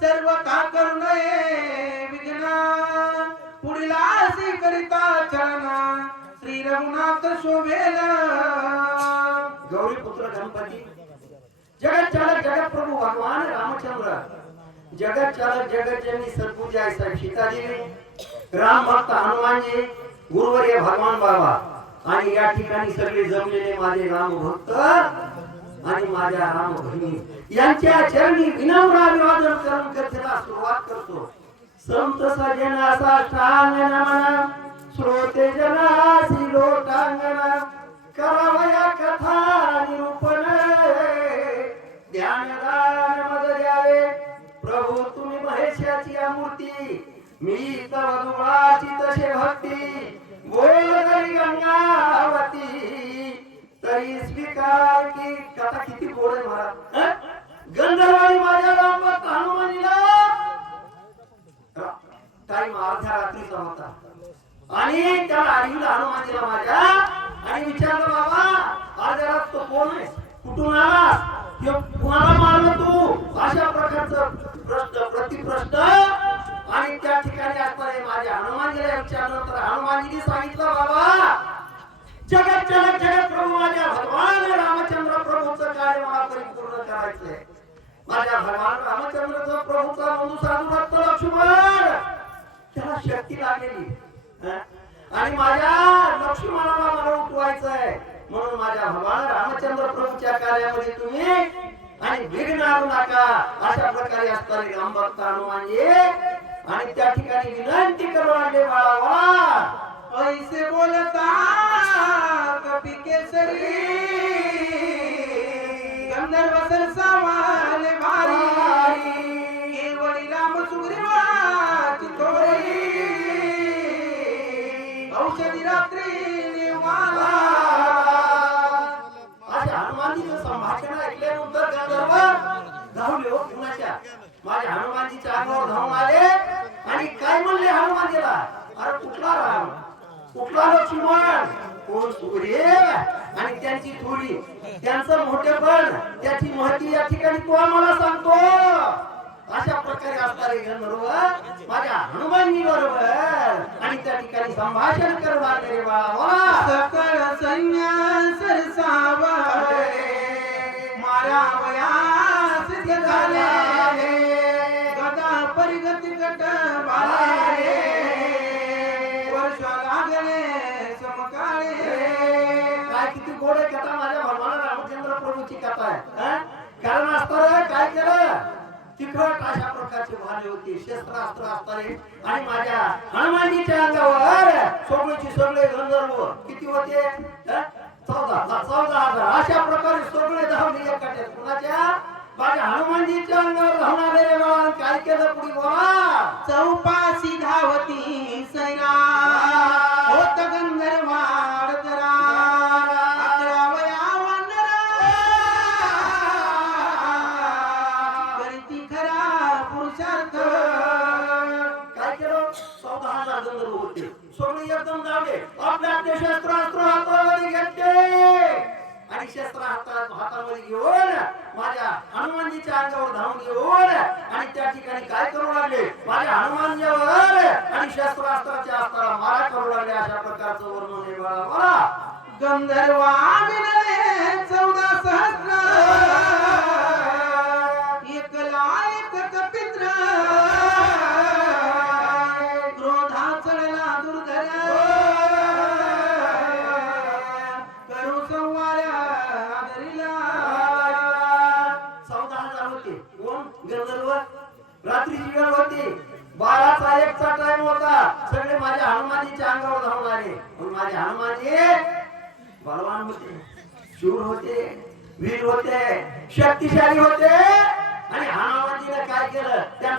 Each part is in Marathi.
सर्व का करू नये विघ्ना पुढील आसी करिता चरणा श्री रघुनाथ शोभेल. गौरी पुत्र गणपती. जगत चालक जगत प्रभू भगवान रामचंद्र. जगत चालक जगत जननी सद्पूजा आई साहेब सीतादेवी. राम भक्त हनुमानजी. गुरुवर्य भगवान बाबा. आणि या ठिकाणी सगळे जमलेले माझे राम भक्त आणि माझ्या राम बहिणी यांच्या चरणी विनम्र अभिवादन करून कथेला सुरुवात करतो. संत सजना साष्टांग नमना श्रोते जनासी लोटांगना करावया कथा निरूपण. ध्यानदान मद द्यावे. प्रभू तुम्ही महेशाची मूर्ती. मी तव दुळाची तसे भक्ती. बोल गंगावती. तरी स्वीकार की कथा किती गोड आहे महाराज गंधर्वानी माझ्या रामभक्त हनुमानीला टाइम अर्ध्या रात्रीचा होता आणि त्या आडवीला हनुमानीला माझ्या आणि विचारलं बाबा अर्ध्या रात तो कोण आहे कुठून आलास कुणाला मारलं तू अशा प्रकारचं प्रश्न प्रतिप्रश्न आणि त्या ठिकाणी असणारे माझ्या हनुमानजीला विचारलं तर हनुमानजीने सांगितलं बाबा माझ्या भगवान रामचंद्रचा प्रभूचा बंधू साधू भक्त लक्ष्मण. त्याला शक्ती लागलेली आणि माझ्या लक्ष्मणाला मला उठवायचं आहे म्हणून माझ्या भगवान रामचंद्र प्रभूच्या कार्यामध्ये तुम्ही आणि विघ्न आणू नका. अशा प्रकारे असणारे रामभक्त हनुमानजी आणि त्या ठिकाणी विनंती करू लागले बाळावा. ऐसे बोलता कपी केसरी. हनुमानजीच्या अंगावर धावून आले आणि काय म्हणले हनुमान हनुमानजीला? अरे कुठला राम? कुठला लक्ष्मण? कोण सूर्य? आणि त्यांची थोडी त्यांचं मोठेपण त्याची महती या ठिकाणी तो आम्हाला सांगतो. अशा प्रकारे असणारे गंधर्व माझ्या हनुमानजी बरोबर. आणि त्या ठिकाणी संभाषण करू रे बाबा. सकळ संन्यास सावा मारावयास ते झाले तिखट अशा प्रकारचे भाले होते. शस्त्रास्त्र असताना आणि माझ्या हनुमानजीच्या अंगावर. सोबळीची सगळे गंधर्व. किती होते? चौदा. चौदा.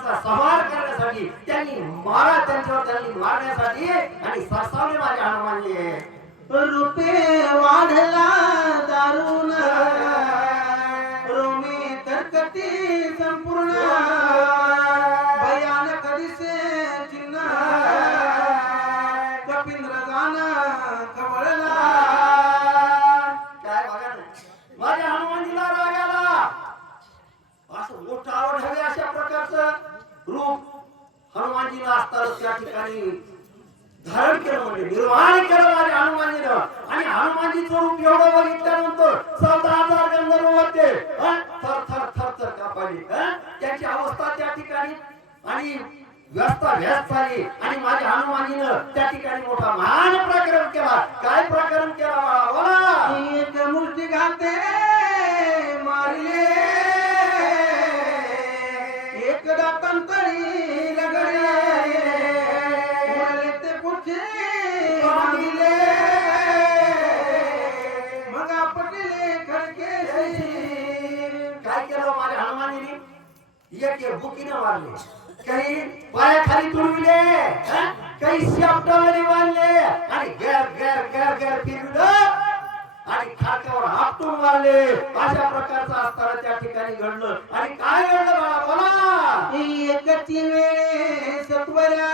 केलं संहार करण्यासाठी त्यांनी मारा त्यांच्यावर त्यांनी मारण्यासाठी आणि त्या ठिकाणी धारण केलं म्हणजे निर्माण केलं माझ्या हनुमानजीनं आणि हनुमानजीचं रूप एवढं बघितल्यानंतर चौदा हजार गंधर्व होते थर थर थर थर कापाली त्याची अवस्था त्या ठिकाणी आणि व्यस्ता व्यस्त झाली. आणि माझ्या हनुमानजीनं त्या ठिकाणी मोठा महान प्रकरण केला. काय प्रकरण केला गैर गैर फिरवलं आणि खात्यावर आपटून मारले. अशा प्रकारचं असताना त्या ठिकाणी घडलं. आणि काय घडलं बाळा बोला. एकची वेळे सत्वरा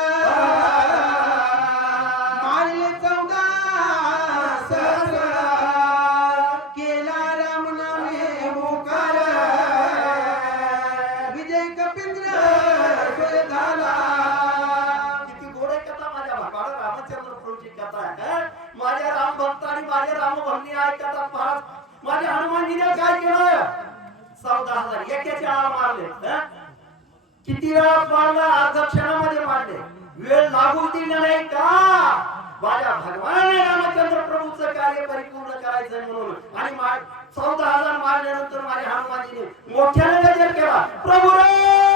मारले चौदा सहस्र केला राम नामे मोकार विजय कपिंद्र झाला. किती गोड आहे कथा माझ्या भगवान रामचंद्र प्रभूची कथा आहे? माझ्या राम भक्त आणि माझ्या राम भक्ती ऐकतात महाराज माझ्या हनुमानजीने काय केलं? चौदा हजार एकेच्या आळा मारले किती वेळा मारला? अर्ध क्षणामध्ये मारले. वेळ लागू दिला नाही का? माझ्या भगवानाने रामचंद्र प्रभूचं कार्य परिपूर्ण करायचं म्हणून. आणि चौदा हजार मारल्यानंतर माझ्या हनुमानजीने मोठ्याने गजर केला. प्रभू रे!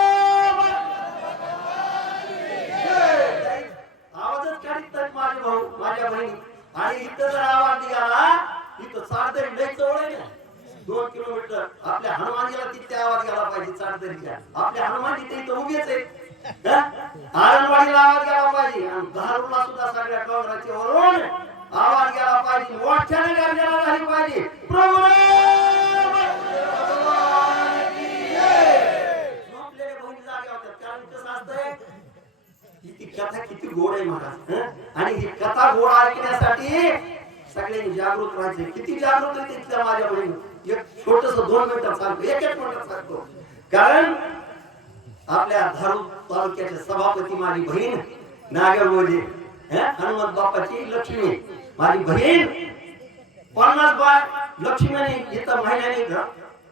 किती गोड आहे महाराज आणि ही कथा गोड ऐकण्यासाठी सगळ्यांनी जागृत राहायचे. किती जागृत तिथल्या माझ्या बहिणी. एक छोटस दोन मिनिटात सांगतो एक एक मिनिटात सांगतो. कारण आपल्या धारू तालुक्याचे सभापती माझी बहीण नागरमोली हनुमंत बाप्पाची लक्ष्मी. माझी बहीण पन्नास बाय लक्ष्मीने इथं महिन्याने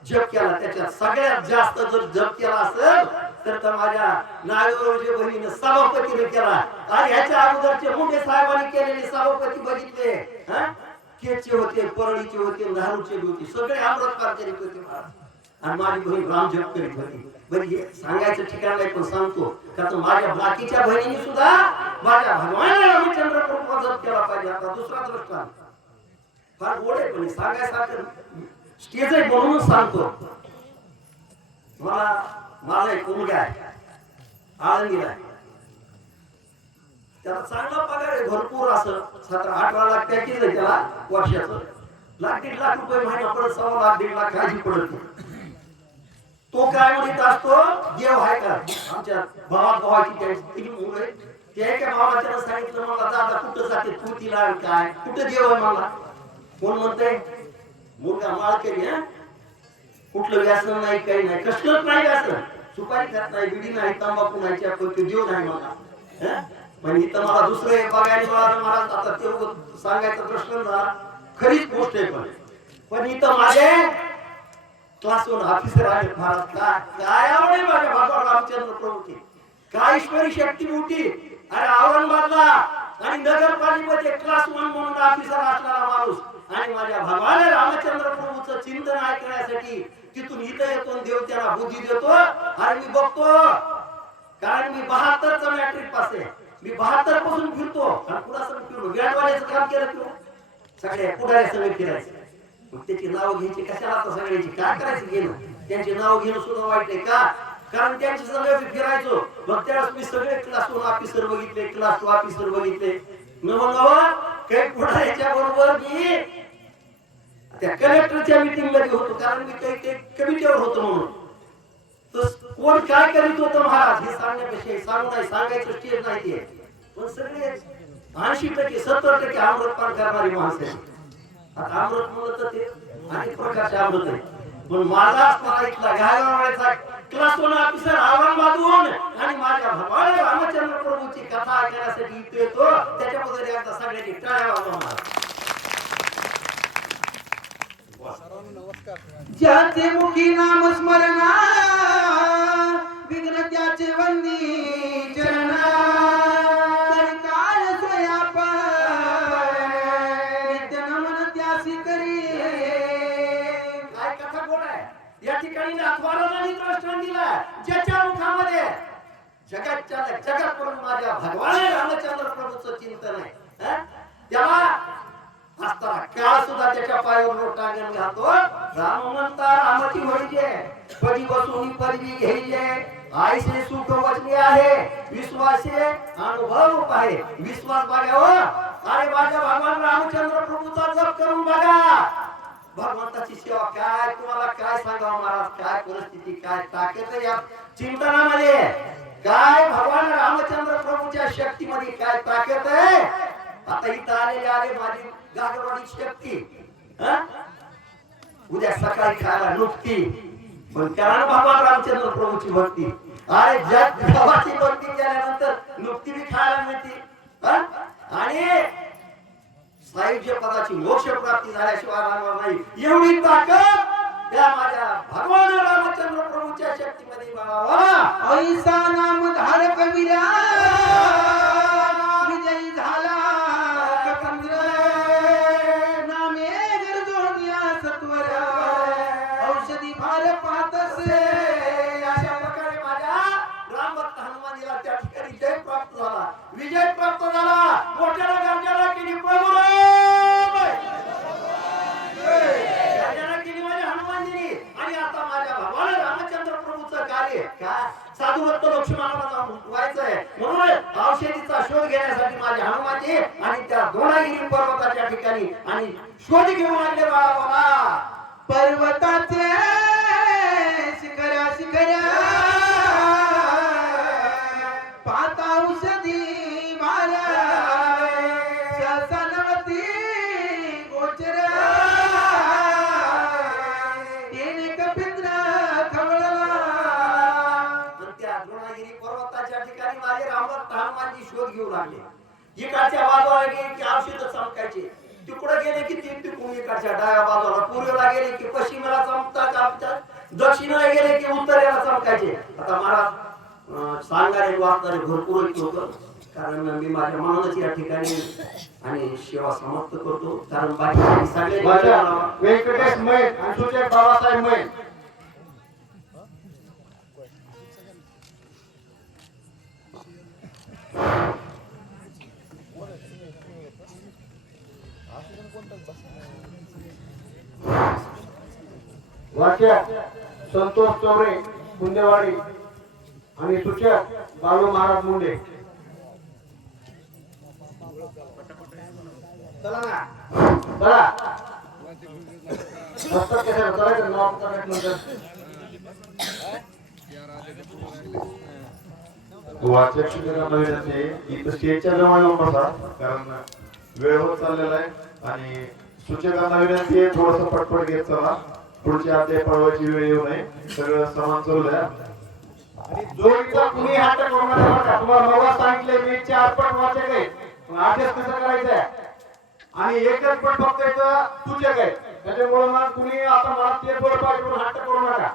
जप केला त्याच्यात सगळ्यात जास्त जर जप केला असेल तर माझ्या नागरोजी बहिणीने सभापतीने केला. आणि ह्याच्या अगोदरचे मोठे साहेबांनी केलेले सभापती बघितले. केचे होते परळीचे होते नारूचे होते सगळे अमृत करीत होते आणि माझी बहीण राम जप करीत होती म्हणजे सांगायचं ठिकाण नाही पण सांगतो. का माझ्या बाकीच्या बहिणीने सुद्धा माझ्या भगवान रामचंद्र प्रभू जप केला पाहिजे. आता दुसरा दृष्टांत. फार गोड आहे पण सांगायसारखं स्टेज आहे म्हणून सांगतो. मला माझा एक मुलगा आहे. आळंदीला त्याला चांगला पगार आहे भरपूर असं. सतरा अठरा लाख पॅकेज आहे त्याला वर्षाचं. लाख दीड लाख रुपये महिना पडत सव्वा लाख दीड लाख काळजी पडत तो काय म्हणत असतो? देव आहे का? आमच्या भावा भावाची त्याची तिघी मुलं आहे. त्या एका भावाच्यानं सांगितलं मला दादा कुठं जाते? तू तिला काय? कुठं देव आहे मला? कोण म्हणतंय? मुलगा माळकरी हा. कुठलं व्यासन नाही काही नाही. कसलंच नाही व्यासन. सुपारी खात नाही बिडी नाही तंबाखू नाही त्यापैकी देव नाही मला. पण इथं मला दुसरं एक बघायला मिळालं मला आता ते सांगायचा प्रश्न झाला. खरीच गोष्ट आहे पण. पण इथं माझे क्लासवर ऑफिसर आहे महाराज काय आवडे माझ्या बाबा रामचंद्र प्रभूची? काय ईश्वरी शक्ती मोठी? अरे औरंगाबादला आणि नगरपालिकेमध्ये क्लास वन म्हणून ऑफिसर असणारा माणूस. आणि माझ्या भगवान रामचंद्र प्रभूचं चिंतन ऐकण्यासाठी तिथून इथं येतो देव त्याला बुद्धी देतो. आणि मी बघतो. कारण मी बहात्तरचा मॅट्रिक पास आहे मी बहात्तरपासून फिरतो. आणि कुणासंग फिरलो गॅटवाल्याचं काम केलं तू. सगळ्या पुढाऱ्या सगळे फिरायचे. मग त्याची नाव घ्यायची कशाला आता सगळ्याची? काय करायचं घेणं त्यांचे नाव घेणं सुद्धा वाईट आहे का? कारण त्यांचे सगळे फिरायचो. मग त्यावेळेस मी सगळे क्लास वन ऑफिसर बघितले क्लास टू ऑफिसर बघितले. न मग काही पुढाऱ्याच्या बरोबर मी त्या कलेक्टरच्या मीटिंगमध्ये होतो कारण मी काही काही कमिटीवर होतो म्हणून. कोण काय करीत होतं महाराज? हे सांगण्यापेक्षा हे सांगू नाही सांगायचं स्टेज नाही ते. पण सगळे ऐंशी टक्के सत्तर टक्के अमृतपान करणारी माणसं आता अमृत म्हणलं तर ते अनेक प्रकारचे अमृत आहे पण माझा असणारा इथला घायला क्लास वन ऑफिसर औरंगाबादहून आणि माझ्या भगवान रामचंद्र प्रभूची कथा ऐकण्यासाठी इथे येतो. त्याच्याबद्दल एकदा सगळ्यांनी टाळ्या वाजवा मला. ज्याचे मुखी नाम स्मरणा विघ्न त्याचे वंदी चरण या ठिकाणी दिला ज्याच्या मुखामध्ये जगाच्या जगात माझ्या भगवान रामचंद्र प्रभूचं चिंतन आहे त्याला असताना काळ सुद्धा त्याच्या पायावर लोटांगण घालतो. राम म्हणता रामाची म्हणजे पदी बसून पदवी घ्यायचे आईचे सुख वचने आहे. विश्वासे अनुभव रूप आहे विश्वास बघा अरे माझ्या भगवान रामचंद्र प्रभूचा जप करून बघा. भगवंताची सेवा काय? तुम्हाला काय सांगावं महाराज? काय परिस्थिती? काय ताकद या चिंतनामध्ये? काय? भगवान रामचंद्र प्रभूच्या शक्तीमध्ये काय ताकद आहे? आता इथं आलेले आले माझी गागरवाडी शक्ती. उद्या सकाळी खायला नुकती पण त्याला बाबा रामचंद्र प्रभूची भक्ती. अरे जग देवाची भक्ती केल्यानंतर नुकती बी खायला मिळते. आणि साहित्य पदाची मोक्ष प्राप्ती झाल्याशिवाय राहणार नाही. एवढी ताकद त्या माझ्या भगवान रामचंद्र प्रभूच्या शक्तीमध्ये बाळावा. ऐसा नाम धारक विरा गेले की तीन तिकडून इकडच्या डाव्या बाजूला. पूर्वेला गेले की पश्चिमेला चमकतात आमच्या दक्षिणेला गेले की उत्तरेला चमकायचे. आता महाराज सांगणारे वाचणारे भरपूर होत. कारण मी माझ्या मनानच या ठिकाणी आणि सेवा समाप्त करतो. कारण बाकी सगळे व्यंकटेश आणि सुजय बाबासाहेब मैन वाचक संतोष चौरे मुंडेवाडी आणि सूचक बालू महाराज मुंडे. चला ना. चला. कशाला करायचं नाव करायचं नंतर वाचक शिबिराला विनंती इथं स्टेजच्या जवळ कारण वेळ होत चाललेला आहे. आणि सूचकांना विनंती आहे थोडस पटपट घेत चला. पुढची अध्याय पळवायची वेळ येऊ नये. सगळं सामान चालू द्या आणि जो जोडीचा कुणी हात करू तुम्हाला नवा सांगितले मी चार पट वाचक आहे. मग अभ्यास कसं करायचा आहे. आणि एकच पट फक्त तुझ्या काय त्याच्यामुळे मग कुणी आता मला ते बरोबर हात करू नका.